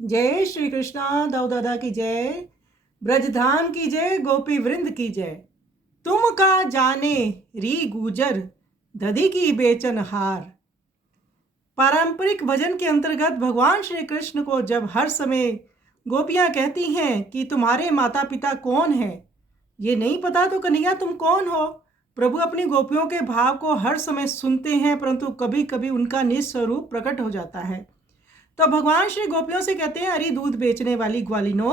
जय श्री कृष्णा। दाऊ दादा की जय, ब्रजधाम की जय, गोपी वृंद की जय। तुम का जाने री गुजर, दधी की बेचन हार। पारंपरिक भजन के अंतर्गत भगवान श्री कृष्ण को जब हर समय गोपियां कहती हैं कि तुम्हारे माता पिता कौन है, ये नहीं पता तो कन्हैया तुम कौन हो। प्रभु अपनी गोपियों के भाव को हर समय सुनते हैं, परंतु कभी कभी उनका निस्वरूप प्रकट हो जाता है। तो भगवान श्री गोपियों से कहते हैं, अरे दूध बेचने वाली ग्वालिनो,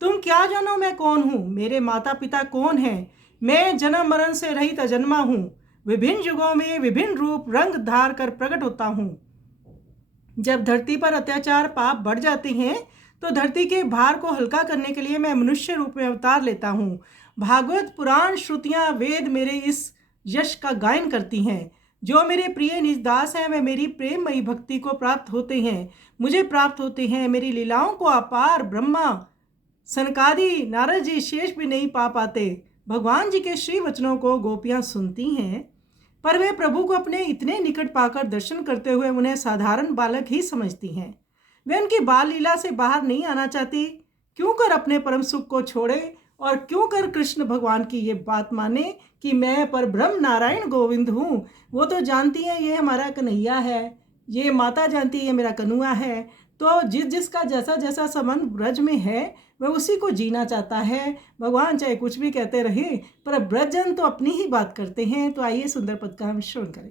तुम क्या जानो मैं कौन हूँ, मेरे माता पिता कौन है। मैं जन्म मरण से रहित अजन्मा हूँ, विभिन्न युगों में विभिन्न रूप रंग धार कर प्रकट होता हूँ। जब धरती पर अत्याचार पाप बढ़ जाते हैं तो धरती के भार को हल्का करने के लिए मैं मनुष्य रूप में अवतार लेता हूँ। भागवत पुराण श्रुतियाँ वेद मेरे इस यश का गायन करती हैं। जो मेरे प्रिय निज दास हैं वे मेरी प्रेममयी भक्ति को प्राप्त होते हैं, मुझे प्राप्त होते हैं। मेरी लीलाओं को अपार ब्रह्मा सनकादि नारद जी शेष भी नहीं पा पाते। भगवान जी के श्री वचनों को गोपियां सुनती हैं, पर वे प्रभु को अपने इतने निकट पाकर दर्शन करते हुए उन्हें साधारण बालक ही समझती हैं। वे उनकी बाल लीला से बाहर नहीं आना चाहती। क्यों कर अपने परम सुख को छोड़े और क्यों कर कृष्ण भगवान की ये बात माने कि मैं पर ब्रह्म नारायण गोविंद हूँ। वो तो जानती हैं ये हमारा कन्हैया है, ये माता जानती है मेरा कनुआ है। तो जिसका जैसा जैसा संबंध ब्रज में है वह उसी को जीना चाहता है। भगवान चाहे कुछ भी कहते रहे, पर ब्रजजन तो अपनी ही बात करते हैं। तो आइए सुंदर पद का हम श्रवण करें।